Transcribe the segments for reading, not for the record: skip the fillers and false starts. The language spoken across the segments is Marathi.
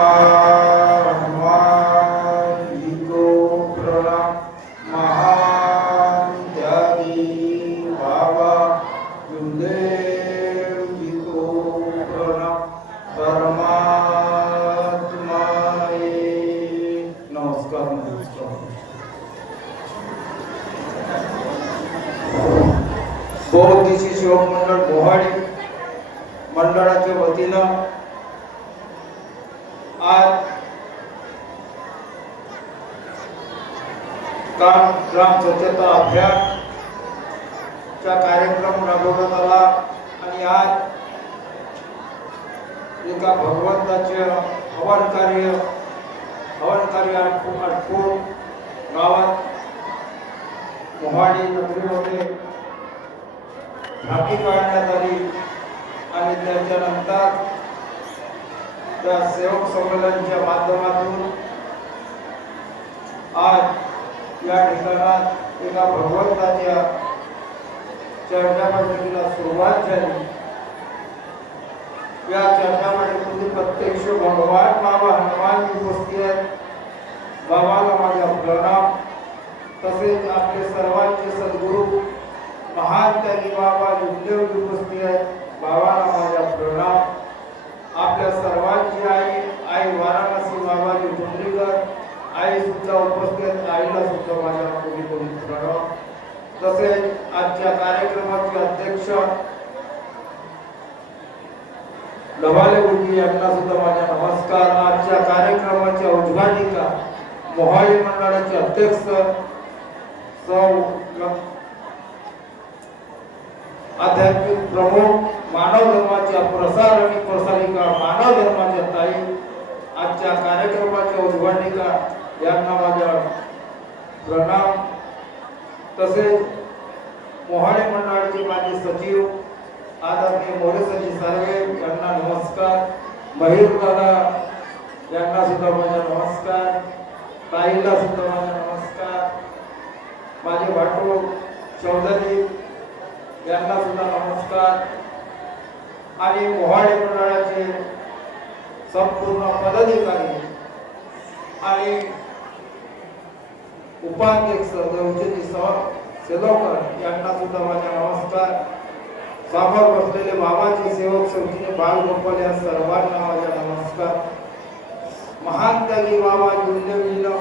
हनुमान जी को प्रणाम। महान त्यागी बाबा गुरुदेव जी को प्रणाम। परमात्मा नमस्कार नमस्कार। बौद्धिशी सेवक मंडळ मोहाडी मंडळाच्या वतीनं आज ग्राम स्वच्छता अभियानचा कार्यक्रम राबवण्यात आला आणि आज एका भगवंताचे हवन कार्य आटपून गावात मोहाडी नगरीमध्ये झाकी काढण्यात आली आणि त्याच्यानंतर त्या सेवक संमेलनाच्या माध्यमातून आज या ठिकाणात एका भगवंताच्या चर्चा बैठकीला सुरुवात झाली। या चर्चा बैठकीमध्ये प्रत्यक्ष भगवान बाबा हनुमान जी उपस्थित आहेत। बाबाला माझा प्रणाम। तसेच आपले सर्वांचे सद्गुरू महान त्यागी बाबा गुरुदेव जी उपस्थित आहेत। बाबाला माझा प्रणाम। आपल्या सर्वांची आई वाराणसी बाबाजी गुंडरीकर आई सुद्धा उपस्थित, आईला सुद्धा माझ्या कोणी प्रणाम। तसेच आजच्या कार्यक्रमाचे अध्यक्ष लवाले गुरुजी यांना सुद्धा माझा नमस्कार। आजच्या कार्यक्रमाच्या उद्घाटिका मोहाडी मंडळाचे अध्यक्ष सौ आध्यात्मिक प्रमुख मानव धर्माच्या प्रसार आणि प्रसारिका मानव धर्माच्या ताई आजच्या कार्यक्रमाच्या उद्घाटिका यांना माझा प्रणाम। तसेच मोहाडी मंडळाचे माजी सचिव आदरणीय मोरे सचिव सार्वे यांना नमस्कार। महिर दादा यांना सुद्धा माझा नमस्कार। ताईला सुद्धा माझा नमस्कार। माझे भाटू चौधरी यांना सुद्धा नमस्कार। आणि मोहाडी मंडळाचे संपूर्ण पदाधिकारी आणि उपाध्यक्ष देवचंदी सेलोकर यांना सुद्धा माझा नमस्कार। समोर बसलेले बाबाचे सेवक सेवकीने बालगोपाल या सर्वांना माझा नमस्कार। महान त्यागी बाबा गुरुदेवजीनं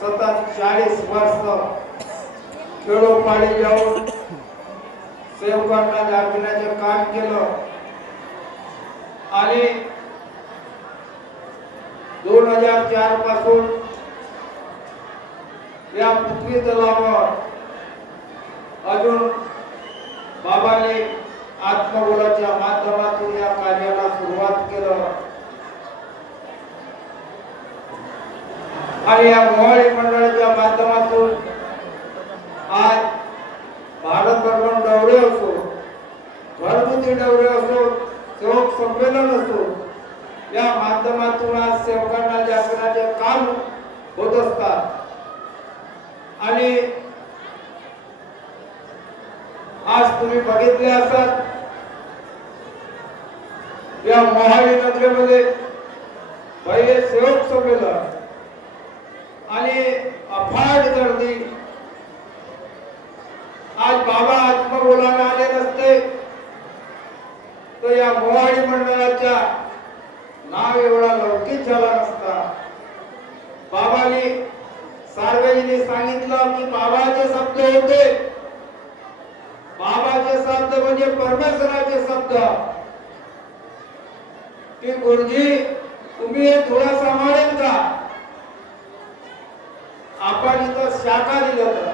सतत 40 वर्ष खेडोपाडी जाऊन सेवकांना जागविण्याचे काम केलं आणि 2004 पासून या पृथ्वी तलावर अजून बाबाने आत्मबोलाच्या माध्यमातून या कार्याला सुरुवात केलं आणि या मोहाडी मंडळाच्या माध्यमातून आज भारत भ्रमण दौरे असो, घरगुती दौरे असो, सेवक संमेलन असो, या माध्यमातून आज सेवकांना जागरणाचे काम होत असतात। आणि आज तुम्ही बघितले असाल या मोहाडी नगरीमध्ये पहिले सेवक संमेलन आणि अफाट गर्दी। आज बाबा आत्मबोलाला आले नसते तर या मोहाडी मंडळाच्या नाव एवढा लौकिक झाला नसता। बाबांनी सार्वजनिक सांगितलं की बाबाचे शब्द होते, बाबाचे शब्द म्हणजे परमेश्वराचे शब्द की गुरुजी तुम्ही हे थोडा सांभाळेल का? आपण इथं शाखा दिलं तर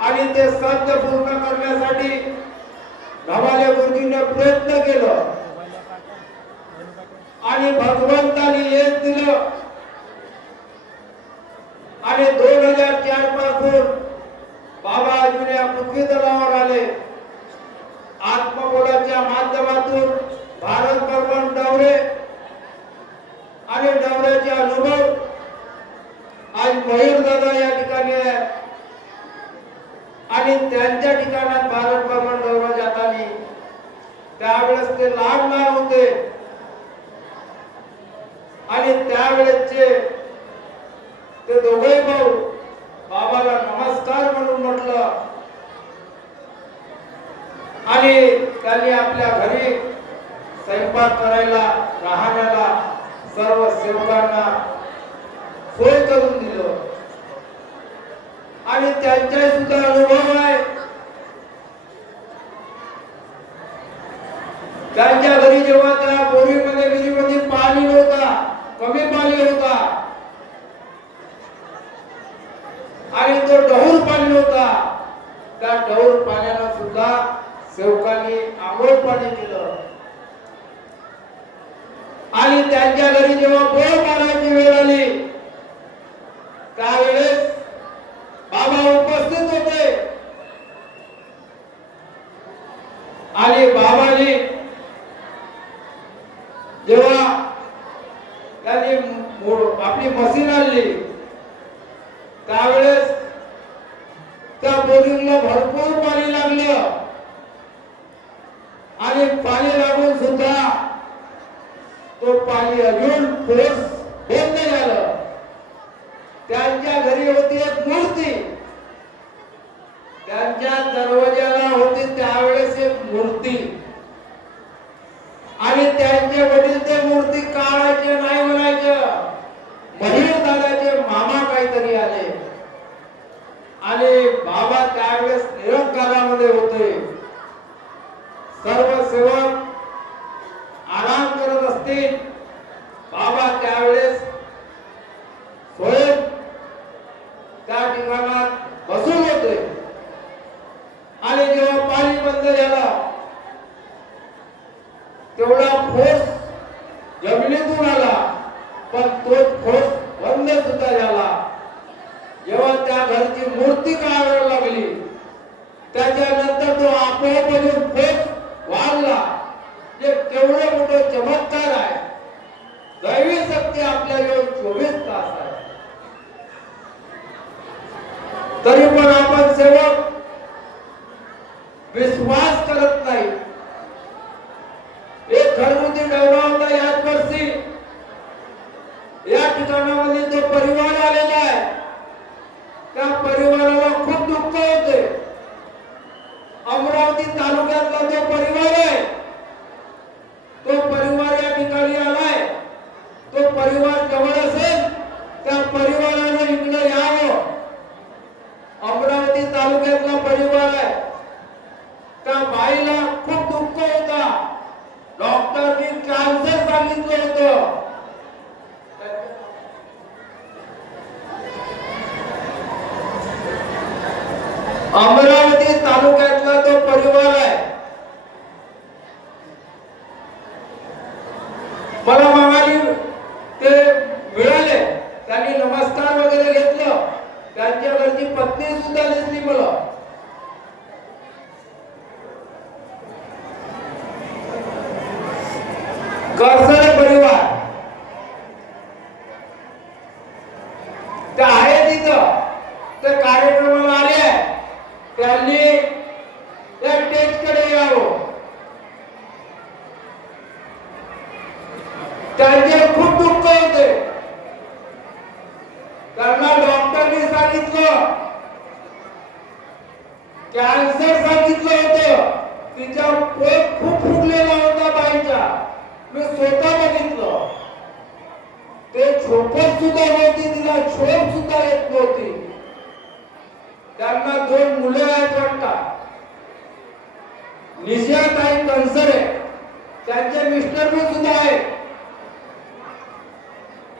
आणि ते शब्द पूर्ण करण्यासाठी धबाले गुरुजीने प्रयत्न केला आणि भगवंतानी यश दिलं आणि 2004 पासून बाबा अजून या पृथ्वी तलावर आले। आत्मबोलाच्या माध्यमातून भारत भ्रमण दौरे आणि दौऱ्याचे अनुभव आज महिर दादा या ठिकाणी आहे आणि त्यांच्या ठिकाणात भारत भ्रमण दौरा जाताना त्यावेळेस ते लहान होते आणि त्यावेळेचे ते दोघे भाऊ बाबाला नमस्कार म्हणून म्हटलं आणि त्यांनी आपल्या घरी स्वयंपाक करायला राहण्याला सर्व सेवकांना सोय करून दिलं आणि त्यांचा सुद्धा अनुभव आहे. त्यांच्या घरी जेव्हा त्या बोरीमध्ये विहिरीमध्ये पाणी नव्हता, कमी पाणी होता आणि तो डहुर पाणी होता, त्या डहुर पाण्यानं सुद्धा सेवकांनी आंघोळ पाणी केलं आणि त्यांच्या घरी जेव्हा बोर मारायची वेळ आली त्यावेळेस बाबा उपस्थित होते आणि बाबांनी जेव्हा त्यांनी आपली मशीन आणली त्यावेळेस त्या बोरिंगला भरपूर पाणी लागलं आणि पाणी लागून सुद्धा तो पाणी अजून फोर्स होत नाही झालं. त्यांच्या घरी होती एक मूर्ती, त्यांच्या दरवाजाला होती त्यावेळेस एक मूर्ती आणि त्यांचे वडील ते मूर्ती काढायचे नाही म्हणायचं. महिर दादाचे मामा काहीतरी आले आणि बाबा त्यावेळेस निरंकारामध्ये होते. सर्व सेवक आराम करत असतील, बाबा त्यावेळेस स्वयं त्या ठिकाणात बसून होते आणि जेव्हा पाणी बंद झालं तेवढा फोर्स जमिनीतून आला पण तो फोर्स बंद सुद्धा झाला. जेव्हा त्या घरची मूर्ती काढायला लागली त्याच्यानंतर तो आपोआप फोर्स वाढला. जे केवढं मोठं चमत्कार आहे. दैवी शक्ती आपल्याजवळ 24 तास आहे. तरी पण आपण सेवक विश्वास करत नाही. एक घरगुती दौरा होता याच वर्षी, या ठिकाणामध्ये जो परिवार आलेला आहे त्या परिवाराला खूप दुःख होते. अमरावती तालुक्यातला जो परिवार आहे तो परिवार या ठिकाणी आलाय. तो परिवार जवळ असेल त्या परिवाराने इकडे यावं. अमरावती तालुक्यातला परिवार आहे. त्या बाईला खूप दुःख होता. डॉक्टरनी कॅन्सर सांगितलं होतं. अमरावती तालुक्यातला तो परिवार आहे. मला मागाली ते मिळाले, त्यांनी नमस्कार वगैरे घेतलं. त्यांच्या घरची पत्नी सुद्धा दिसली मला. करसरे परिवार ते आहे तिथं. ते कार्यक्रमाला आले, त्यांनी त्या टेजकडे यावं. त्यांचे खूप दुःख होते. त्यांना डॉक्टरने सांगितलं कॅन्सर सांगितलं होतं. तिचा पोट खूप फुगलेला होता बाईचा. मी स्वतः बघितलं. ते झोपत सुद्धा नव्हती, तिला झोप सुद्धा येत नव्हती. त्यांना 2 मुले आहेत वाटतात. निशाताई कंसरे त्यांचे मिस्टर मी सुद्धा आहेत.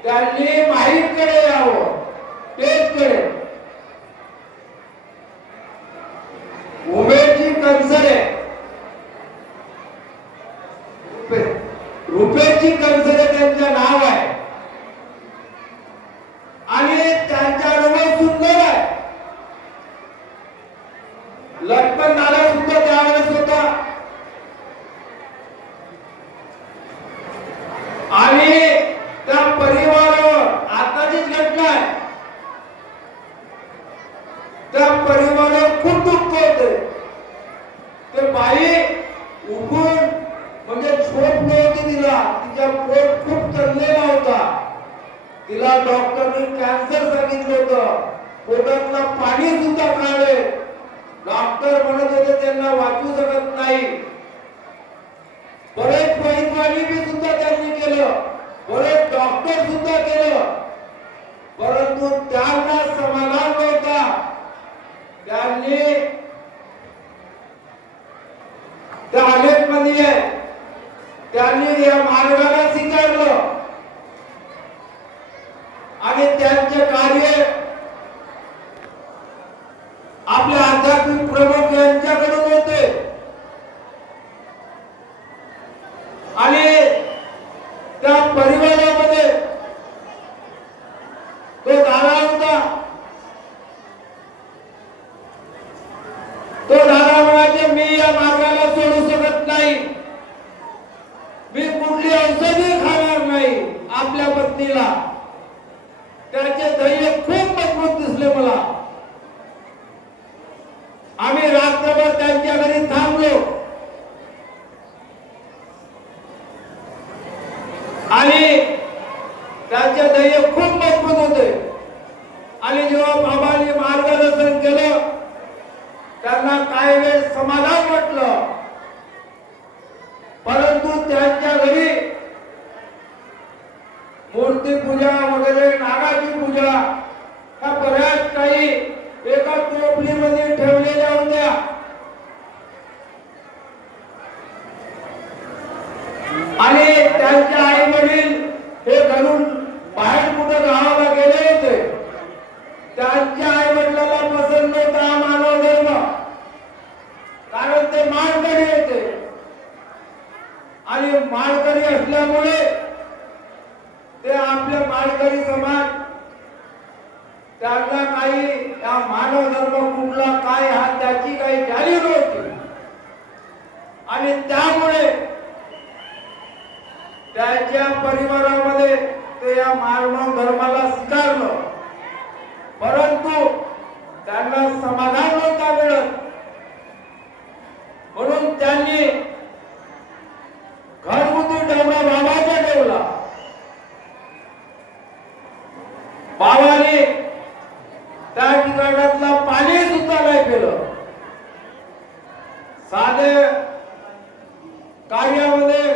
त्यांनी माहीकडे यावं, टेजकडे. उमेशजी कंसरे, रुपेशजी कंसरे त्यांचं नाव आहे आणि त्यांचा अनुभव सुंदर आहे. लटकन नाला सुद्धा त्यावेळेस होता आणि त्या परिवारावर आताचीच घटना आहे. त्या परिवारावर खूप दुःख होते. ते बाई उठून म्हणजे झोप नव्हती तिला. तिचा पोट खूप चढलेला होता. तिला डॉक्टरने कॅन्सर सांगितलं होतं, पोटातला पाणी सुद्धा काढले. डॉक्टर म्हणत होते त्यांना वाचू शकत नाही. बरेच वैद्यवानी बी सुद्धा त्यांनी केलं, बरेच डॉक्टर सुद्धा केलं, परंतु त्यांना समाधान नव्हता. त्यांनी त्या अनेक मध्ये त्यांनी या मार्गाला स्वीकारलं आणि त्यांचे कार्य आपल्या आध्यात्मिक प्रमुख यांच्याकडून होते. आणि त्या परिवारामध्ये तो दादा होता. तो दादा म्हणायचे, मी या मार्गाला सोडू शकत नाही, मी कुठली औषधी खाणार नाही. आपल्या पत्नीला त्याचे धैर्य खूप मजबूत दिसले मला. आम्ही रात्रभर त्यांच्या घरी थांबलो आणि त्याचे ध्येय खूप मजबूत होते. आणि जेव्हा बाबांनी मार्गदर्शन केलं, त्यांना काही वेळ समाधान वाटलं, परंतु त्यांच्या घरी मूर्ती पूजा वगैरे, नागाची पूजा ह्या बऱ्याच काही एका टोपलीमध्ये ठेवलेल्या होत्या. आणि त्यांचे आई वडील हे घरून बाहेर कुठं गावाला गेले होते. त्यांच्या आई वडिलांना पसंत नव्हता हा मानव धर्म, कारण ते माळकरी होते. आणि माळकरी असल्यामुळे ते आपल्या माळकरी समाज त्यांना काही या मानव धर्म कुठला काय हा त्याची काही जाणीव नव्हती. आणि त्यामुळे त्यांच्या परिवारामध्ये ते या मानव धर्माला स्वीकारलं, परंतु त्यांना समाधान नव्हता मिळत. म्हणून त्यांनी घरगुती डबरा बाबाचा ठेवला. बाबाने त्या ठिकाणातला पाणी सुद्धा नाही पिलं. साधे कार्यामध्ये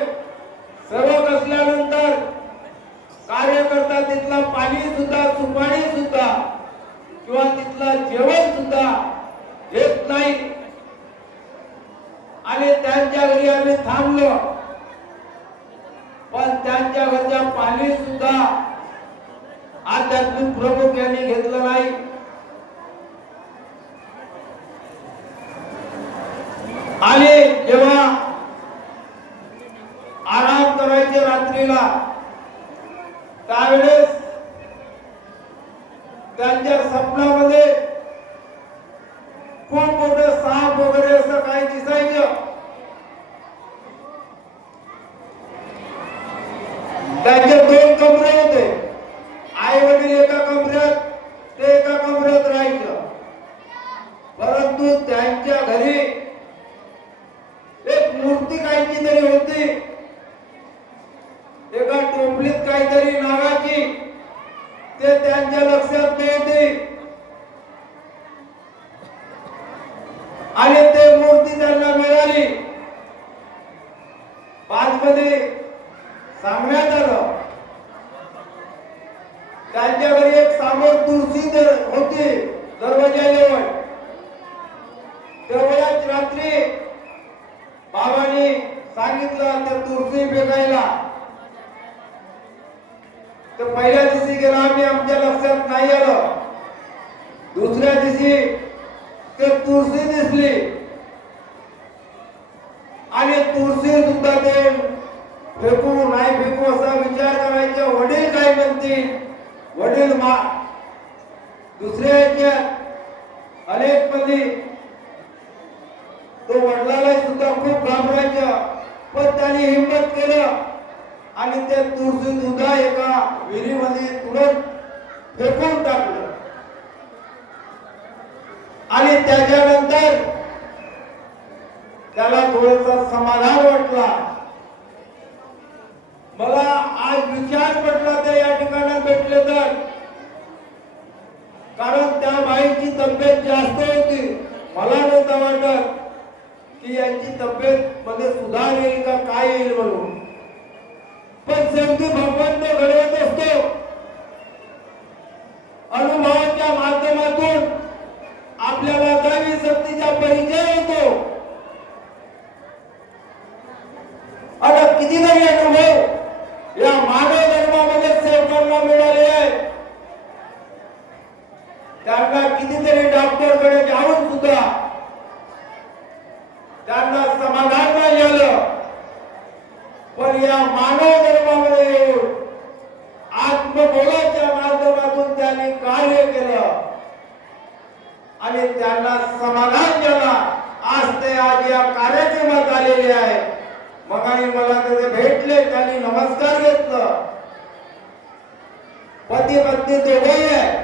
सेवक असल्यानंतर कार्यकर्ता तिथला पाणी सुद्धा, सुपारी सुद्धा किंवा तिथला जेवण सुद्धा घेत नाही. आणि त्यांच्या घरी आम्ही थांबलो, पण त्यांच्या घरच्या पाणी सुद्धा आध्यात्मिक प्रमुख यांनी घेतलं नाही. आणि जेव्हा आराम करायचे रात्रीला, त्यावेळेस त्यांच्या स्वप्नामध्ये खूप मोठं साप वगैरे असं काही दिसायचं. त्यांचे 2 कमरे होते. आई वडील एका कमऱ्यात, ते एका कमऱ्यात राहायचं. परंतु त्यांच्या घरी एक मूर्ती काहीची तरी होती, एका टोपलीत काहीतरी नागाची, ते त्यांच्या लक्षात नव्हते. आणि ते मूर्ती त्यांना मिळाली. बादमध्ये सांगण्यात आलं, त्यांच्या घरी एक समोर तुळशी होती दरवाजाजवळ. तेवढ्याच रात्री बाबांनी सांगितलं त्या तुळशी फेकायला. तर पहिल्या दिवशी गेला आम्ही, आमच्या लक्षात नाही आलं. दुसऱ्या दिवशी ते तुळशी दिसली आणि तुळशी सुद्धा ते फेकू नाही फेकू असा विचार करायचा. वडील काय म्हणतील, वडील दुसऱ्या याच्यात अनेक मध्ये तो वडिलाला सुद्धा खूप घाबरायचा, पण त्यांनी हिंमत केलं आणि ते तुळशी सुद्धा एका विहिरीमध्ये तुरंत फेकून टाकलं. आणि त्याच्यानंतर त्याला थोडासा समाधान वाटला. मला आज विचार पडला ते या ठिकाणी भेटले तर शेवटी भगवंत घडवत असतो. अनुभवाच्या माध्यमातून आपल्याला दैवी शक्तीचा परिचय होतो. आता कितीतरी अनुभव या मानव धर्मामध्ये सेवकांना मिळाले आहे. त्यांना कितीतरी डॉक्टरकडे जाऊन सुद्धा त्यांना समाधान नाही झालं. पण या मानव धर्मामध्ये आत्मबोधाच्या माध्यमातून त्यांनी कार्य केलं आणि त्यांना समाधान झालं. आज ते आज या कार्यक्रमात आलेले आहे. मग आणि मला ते भेटले, त्यांनी नमस्कार घेतलं. पती पत्नी दोघेही आहे.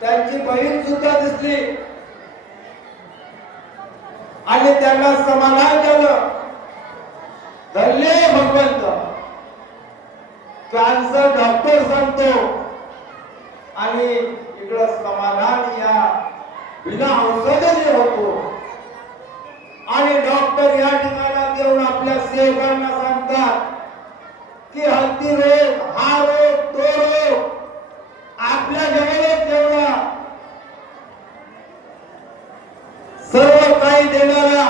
त्यांची बहीण सुद्धा दिसली आणि त्यांना समाधान झालं. धन्य भगवंत. कॅन्सर डॉक्टर सांगतो आणि इकडं समाधान या बिना औषधाने होतो. आणि डॉक्टर या ठिकाणात येऊन आपल्या सेवकांना सांगतात की हत्ती रोग, हा रोग, तो रोग आपल्या जवळच जेवढा सर्व काही देणारा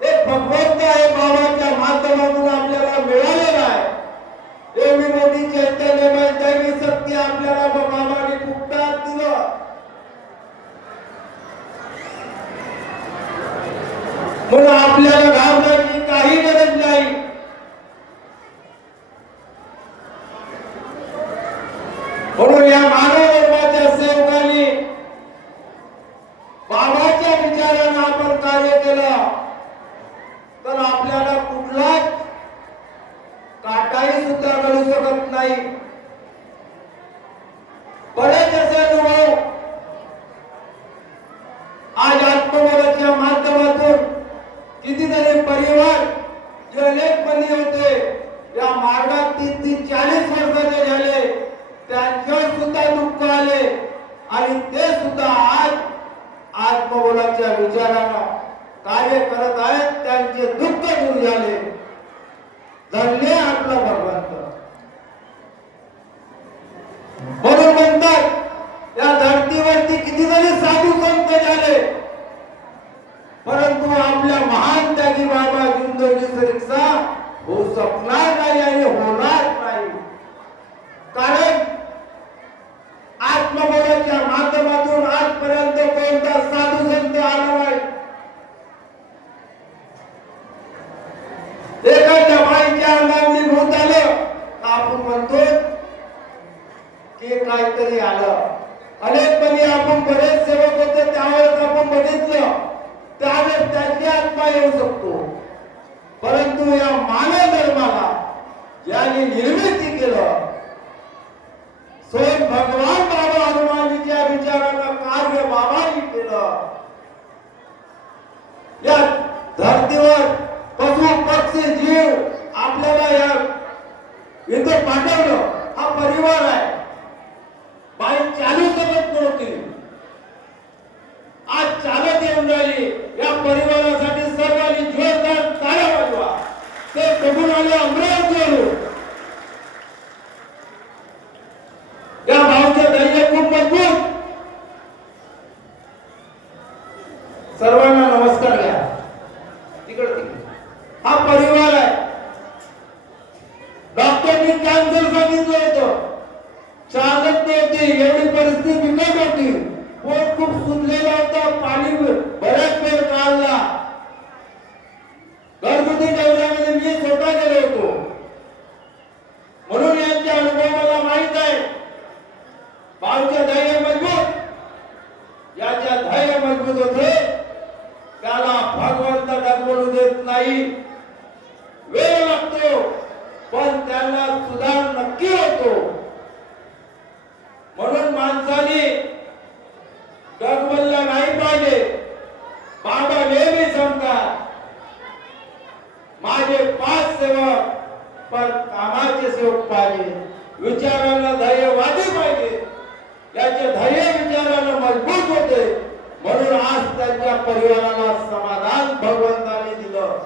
एक भगवंत आहे. बाबाच्या माध्यमातून आपल्याला मिळालेला आहे. एवढी मोठी चैतन्यमय दैवी शक्ती आपल्याला बाबांनी फुकटात दिलं. म्हणून आपल्याला घाबरायची काही गरज नाही. म्हणून या मानव धर्माच्या सेवकांनी बाबाच्या विचारानं आपण कार्य केलं तर आपल्याला कुठलाच काटाही सुद्धा घडू शकत नाही. बरेच असे अनुभव आज आत्मबोधाच्या माध्यमातून कितीतरी परिवार जे अनेक बंदी होते या मार्गात 30-40 वर्षाचे झाले, त्यांच्यावर सुद्धा दुःख आले आणि ते सुद्धा आज आत्मबोधाच्या विचारानं कार्य करत आहेत. त्यांचे दुःख दूर झाले. धन्य आपला भगवंत. म्हणून म्हणतात या धरतीवरती कितीतरी साधू संत झाले, परंतु आपल्या महान त्यागी बाबा जिंदगी परीक्षा होऊ शकणार नाही आणि होणार नाही. कारण आत्मबोधाच्या माध्यमातून आजपर्यंत कोणता साधू संत आला नाही. एखाद्या बाईच्या अंगाने भूत आलं आपण म्हणतो की काहीतरी आलं. अनेक बनी आपण बरेच सेवक होते त्यावेळेस आपण बघितलं, त्यावेळेस त्यांची आत्मा येऊ शकतो. परंतु या मानव धर्माला ज्यांनी निर्मिती केलं, स्वयं भगवान बाबा हनुमानजीच्या विचारानं कार्य बाबांनी केलं. या धरतीवर पशु पक्षी जीव आपल्याला या इथं पाठवलं. हा परिवार आहे. बाई चालू शकत नव्हती, आज चालत येऊन राहिली. या परिवारासाठी सर्वांनी जोरदार टाळ्या वाजवा. ते बघून आले अमरावतीवरून. या भावचं धैर्य खूप मजबूत. सर्वांना नमस्कार घ्या. तिकडे हा परिवार आहे. डॉक्टरनी कॅन्सर सांगितलं होतं, चालत नव्हती, एवढी परिस्थिती बिकट होती. पोट खूप सुजलेला होता, पाणी बऱ्याच वेळ काढला. घरगुती जेवणामध्ये मी स्वतः गेलो होतो. म्हणून यांचे अनुभव मला माहित आहे. भावचे धैर्य मजबूत. याच्या धैर्य मजबूत होते त्याला भगवंत डगमगू देत नाही. वेळ लागतो पण त्यांना सुधार नक्की होतो. म्हणून माणसाने डगमगलं नाही पाहिजे. बाबा नेहमी सांगतात माझे 5 सेवक पण कामाचे सेवक पाहिजे. विचारांना धैर्यवादी पाहिजे. याचे धैर्य विचारांना मजबूत होते. म्हणून आज त्यांच्या परिवाराला समाधान भगवंताने दिलं.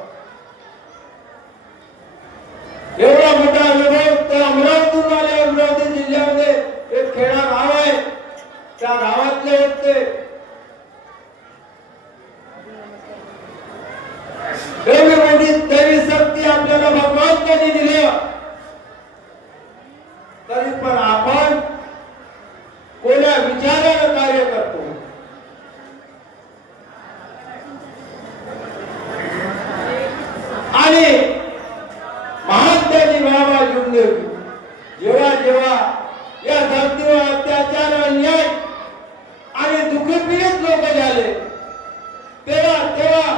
निवडून आले अमरावती जिल्ह्यामध्ये एक खेडा गाव आहे, त्या गावातले होते एवढी मोठी दैवी शक्ती आपल्याला भगवंतांनी दिली, तरी पण आपण कोण्या विचाराने कार्य करतो। आणि महात्माजी बाबा जुंदेव जेव्हा जेव्हा या धर्तीवर अत्याचार अन्याय आणि दुःखी पीडित लोक झाले तेव्हा तेव्हा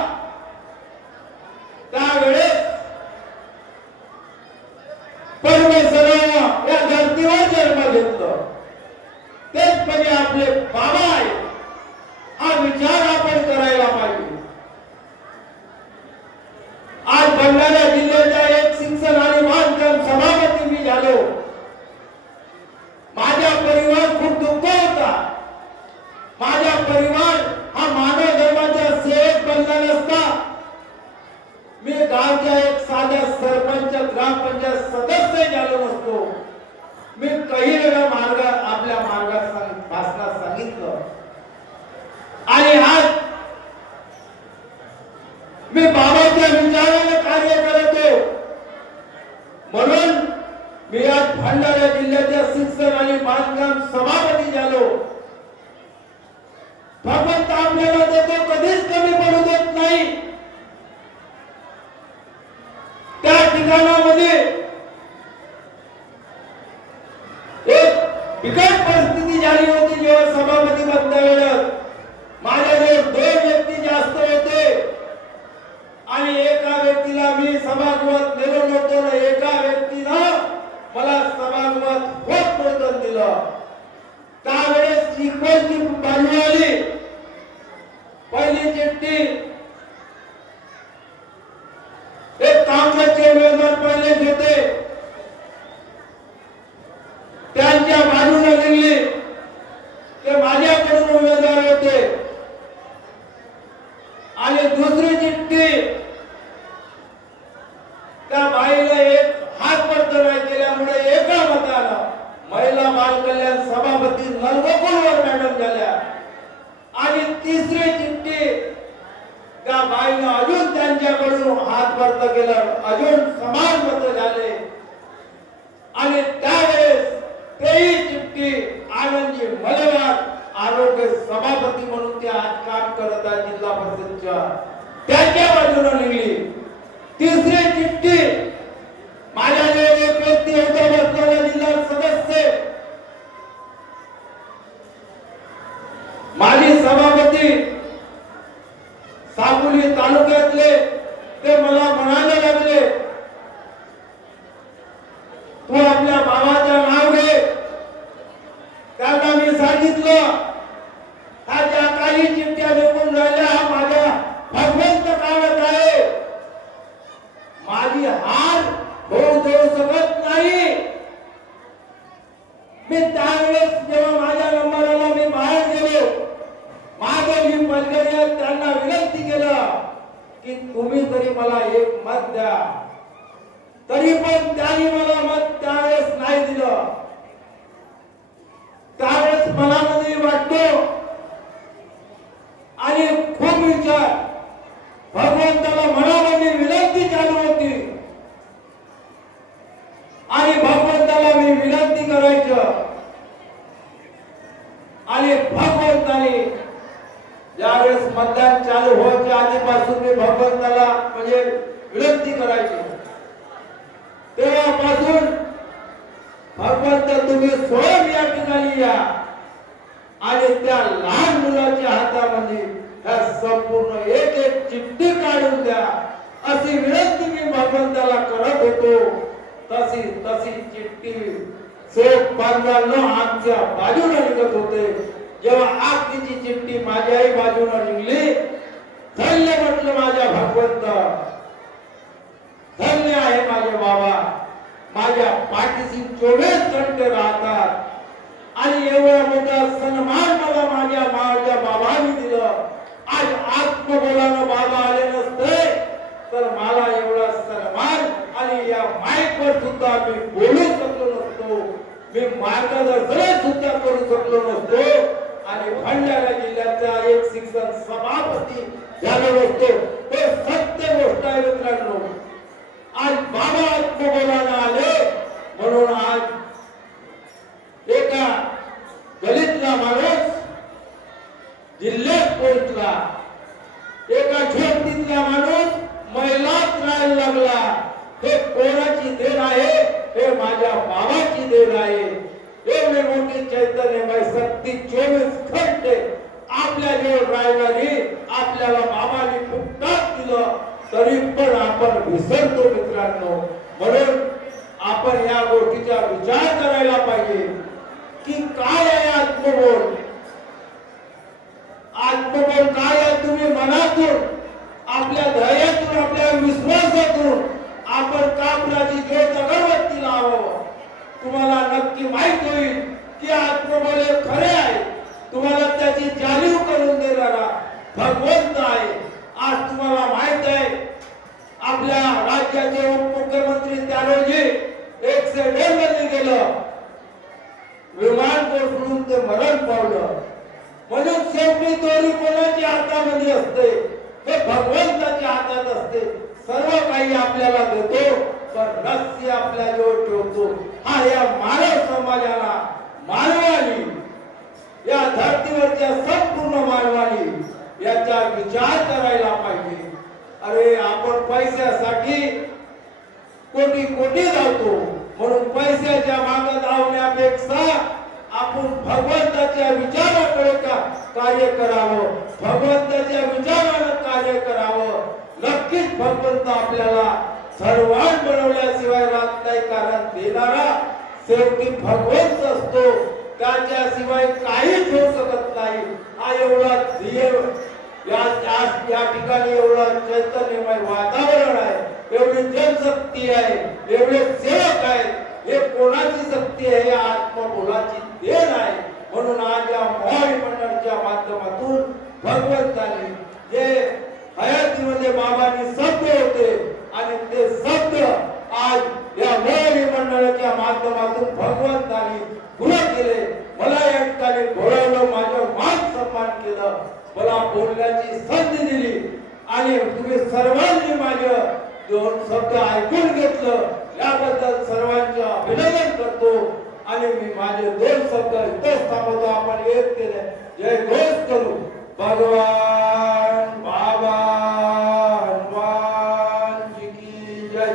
त्यावेळेस परमेश्वरानं या धर्तीवर जन्म घेतला, तेच म्हणजे आपले बाबा आहे, हा विचार आपण करायला पाहिजे। आज भंडारा जिल्ह्याचा एक शिक्षण आणि बांधकाम सभापती मी झालो, माझा परिवार खूप दुःख होता, माझा परिवार हा मानव धर्माच्या सेवेत बनला नसता मी गावच्या एक साधा सरपंच ग्रामपंचायत सदस्य झालो नसतो, मी काही वेळा मार्ग आपल्या मार्गात भाषणात सांगितलं। आणि आज मी बाबाच्या विचाराने कार्य करतो, म्हणून मी आज भंडारा जिल्ह्याच्या शिक्षण आणि बांधकाम सभापती झालो। भगवंत आपल्याला देतो, कधीच कमी पडू देत नाही। त्या ठिकाणामध्ये एक बिकट परिस्थिती झाली होती, जेव्हा सभापती बनता वेळेस माझ्याजवळ 2 व्यक्ती जास्त होते आणि एका व्यक्तीला मी सभागृहात नेलो नव्हतो ना एका व्यक्तीनं मला सभागृहात होत नव्हतं दिलं। त्यावेळेस इक्वलची बाजू आली, पहिली चिठ्ठी एक काँग्रेसचे उमेदवार पहिलेच होते, त्यांच्या बाजूने निघली, ते माझ्याकडून उमेदवार होते। आणि दुसरी चिठ्ठी त्या बाईला एक हात पडतो नाही केल्यामुळे एका मतानं महिला बाल कल्याण सभापती नलगोकुलवर मॅडम झाल्या। आणि तिसरी चिठ्ठी त्या बाईनं अजून त्यांच्याकडून हात वरत केला, अजून समान मत झाले। आणि त्यावेळेस तेही चिठ्ठी आनंदजी मलेवार आरोग्य सभापती म्हणून ते आज काम करत आहेत जिल्हा परिषदच्या, त्यांच्या बाजूने निघली। तिसरी चिठ्ठी माझ्याजवळ एक व्यक्ती होता बसलेला जिल्हा सदस्य, माजी सभापती साकुली तालुक्यातले, ते मला म्हणायला लागले, तू आपल्या बाबाचं नाव घे। त्यांना मी सांगितलं, हा ज्या काही चिठ्ठ्या निघून राहिल्या हा माझ्या भगवंत काढत आहे, माझी हार होऊ देऊ शकत नाही। मी त्यावेळेस जेव्हा माझ्या नंबर आला मी बाहेर गेलो, महादेवजी पलगरिया त्यांना विनंती केलं की तुम्ही तरी मला एक मत द्या, तरी पण त्यांनी मला मत त्यावेळेस नाही दिलं। त्यावेळेस मनामध्ये वाटतो आणि खूप विचार भगवंताला मनामध्ये विनंती चालू होती आणि भगवंताला मी विनंती करायचं आणि भगवंताने ज्यावेळेस मतदान चालू व्हायच्या आधीपासून मी भगवंताला म्हणजे विनंती करायची, तेव्हापासून भगवंत तुम्ही स्वयं या ठिकाणी या आणि त्या लहान मुलाच्या हातामध्ये ह्या संपूर्ण एक एक चिठ्ठी काढून द्या अशी विनंती मी भगवंताला करत होतो। तशी तशी चिठ्ठी सोप बांधवांनो आमच्या बाजूने निघत होते। जेव्हा आखरीची चिठ्ठी माझ्याही बाजूने निघली, धन्य म्हटलं माझ्या भगवंत, धन्य आहे माझे बाबा, माझ्या पाठीशी 24 घंटे राहतात आणि एवढा मोठा सन्मान मला माझ्या बाबांनी दिलं। आज आत्मबोलानं बाबा आले नसते तर मला एवढा सन्मान आणि या माईकवर सुद्धा मी बोलू शकलो नसतो। मी मार्गदर्शन सुद्धा करू शकलो नसतो आणि भंडारा जिल्ह्याचा एक शिक्षण सभापती झालो नसतो. हे सत्य गोष्ट आहे मित्रांनो. आज बाबा आत्मबोलाला आले म्हणून आज एका दलितला माणूस जिल्ह्यात पोहोचला, एका झोपडीतला माणूस महिलाच राहायला लागला. हे कोणाची देण आहे? हे माझ्या बाबाची देण आहे. एवढी मोठी चैतन्यमय शक्ती 24 घंटे आपल्या जवळ राहिली. आपल्याला बाबाने फुकटात दिलं तरी पण आपण विसरतो मित्रांनो. म्हणून आपण या गोष्टीचा विचार करायला पाहिजे की काय आहे आत्मबोल. आत्मबोल काय आहे? तुम्ही मनातून, आपल्या धैर्यातून, आपल्या विश्वासातून आपण कापडाची ज्योत अगरबत्ती लावावं. तुम्हाला नक्की माहित होईल की आत्मबोल हे खरे आहे. तुम्हाला त्याची जाणीव करून देणारा भगवंत आहे. आज तुम्हाला माहित आहे आपल्या राज्याचे उपमुख्यमंत्री त्या रोजी ऍक्सिडेंट मध्ये गेलं, विमान कोसळून ते मरण पावलं. म्हणून शेवटी दोरी कोणाच्या हातामध्ये असते? हे भगवंताच्या हातात असते. सर्व काही आपल्याला देतो पण रस्सी आपल्या जवळ ठेवतो. हा या मानव समाजाला, मानवानी, या धर्तीवरच्या संपूर्ण मानवानी याचा विचार करायला पाहिजे. अरे आपण पैशासाठी कोटी कोटी धावतो. म्हणून पैशाच्या मागे धावण्यापेक्षा आपण भगवंताच्या विचाराकडे कार्य करावं, भगवंताच्या विचारानं कार्य करावं. नक्कीच भगवंत आपल्याला सर्वांत बनवल्याशिवाय राहत नाही. कारण देणारा शेवटी भगवंत असतो, त्याच्याशिवाय काहीच होऊ शकत नाही. हा एवढा ध्येय या ठिकाणी एवढं चैतन्यमय वातावरण आहे, एवढी जनशक्ती आहे, एवढे सेवक आहेत. हे कोणाची शक्ती आहे? या आत्मबोलाची देण आहे. म्हणून आज या मोहाळी मंडळाच्या माध्यमातून भगवंताने जे हयातीमध्ये बाबांनी शब्द होते आणि ते शब्द आज या मोहाळी मंडळाच्या माध्यमातून भगवंताने पूर्ण केले. मला या ठिकाणी बोलावलं, माझं मान सन्मान केलं, मला बोलण्याची संधी दिली आणि तुम्ही सर्वांनी माझं दोन शब्द ऐकून घेतलं. याबद्दल सर्वांचे अभिनंदन करतो आणि मी माझे दोन शब्द इथेच थांबवतो. आपण एक केले जय घोष करू. भगवान बाबा हनुमान जी की जय.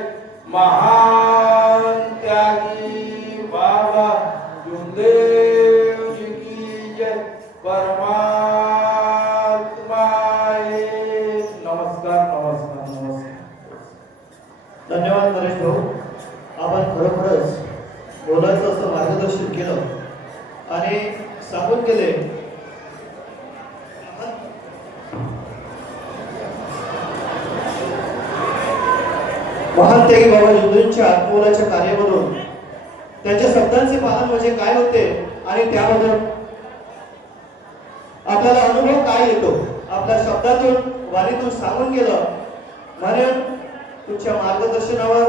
महान त्यागी बाबा जुमदेव जी की जय. परमात्मा नमस्कार नमस्कार नमस्कार. धन्यवाद नरेश भाऊ. आपण खरोखरच बोलायचं असं मार्गदर्शन केलं आणि सांगून गेले. महान त्यागी बाबा जुमदेवजींच्या आत्मबोलाच्या कार्यामधून त्यांच्या शब्दांचे पालन म्हणजे काय होते आणि त्याबद्दल आपल्याला अनुभव काय येतो आपल्या शब्दातून, वाणीतून सांगून गेलं. म्हणून तुमच्या मार्गदर्शनावर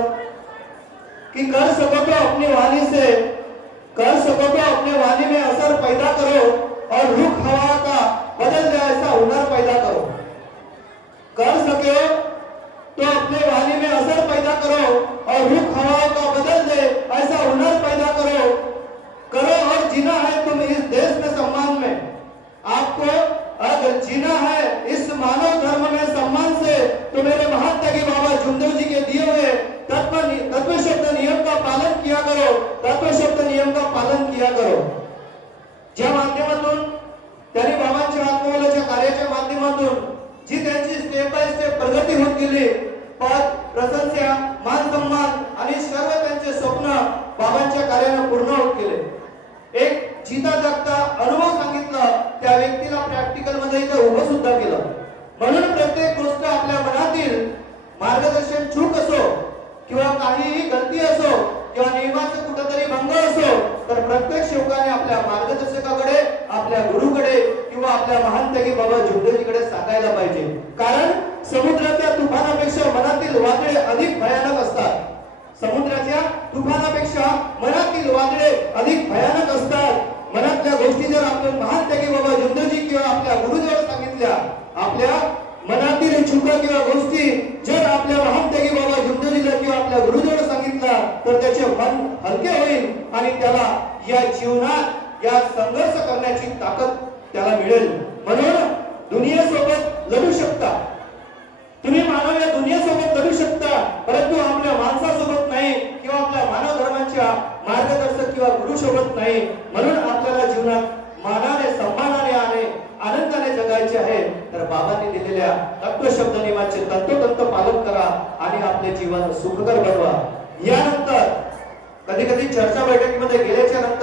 कि कर सको तो अपनी वाणी से, कर सको तो अपने वाणी में असर पैदा करो और रुख हवा का बदल दे ऐसा हुनर पैदा करो. कर सके तो अपने वाणी में असर पैदा करो और रुख हवा का बदल दे ऐसा हुनर पैदा करो. करो और जीना है तुम इस देश में सम्मान में. आपको अगर जीना है इस मानव धर्म में सम्मान से तो मेरे महान त्यागी बाबा जुमदेव जी के दिए हुए तत्व शब्द नियम का पालन किया करो. तत्व शब्द नियम का पालन किया करो. ज्या माध्यमातून त्यांनी बाबांच्या आत्मबोलाच्या कार्याच्या माध्यमातून जी त्यांची स्टेप बाय स्टेप प्रगती होत गेली, पद, प्रशंसा, मान सन्मान आणि सर्व त्यांचे स्वप्न बाबांच्या कार्याने पूर्ण होत गेले. एक जीता जगता अनुभव सांगितला, त्या व्यक्तीला प्रॅक्टिकल मध्ये इथे उभं सुद्धा केलं. म्हणून प्रत्येक गोष्ट आपल्या मनातील मार्गदर्शन चूक असो किंवा काहीही गलती असो किंवा नियमाचा कुठेतरी भंग असो तर प्रत्येक सेवकाने आपल्या मार्गदर्शकाकडे, आपल्या गुरुकडे किंवा आपल्या महान त्यागी बाबा जुमदेवजीकडे सांगायला पाहिजे. कारण समुद्राच्या तुफानापेक्षा मनातील वादळे अधिक भयानक असतात. समुद्राच्या तुफानापेक्षा मनातील वादळे अधिक भयानक असतात। मनातल्या गोष्टी जर आपण महान त्यागी बाबा जुंदजी किंवा आपल्या गुरुजवळ सांगितल्या, आपल्या मनातील चुका किंवा गोष्टी जर आपल्या महान त्यागी बाबा जुंदजीला किंवा आपल्या गुरुजवळ सांगितला तर त्याचे मन हलके होईल आणि त्याला या जीवनात या संघर्ष करण्याची ताकद त्याला मिळेल। म्हणून दुनियेसोबत लढू शकता तुम्ही, मानव या दुनियेसोबत लढू शकता, परंतु आपल्या माणसासोबत नाही किंवा आपल्या मानव धर्माच्या मार्गदर्शक किंवा गुरुसोबत नाही। म्हणून आपल्याला जीवनात मानाने सन्मानाने आणि आनंदाने जगायचे आहे तर बाबांनी दिलेल्या तत्वशब्द नियमाचे तंतोतंत पालन करा आणि आपले जीवन सुखकर बनवा। यानंतर कधी कधी चर्चा बैठकीमध्ये गेल्याच्या नंतर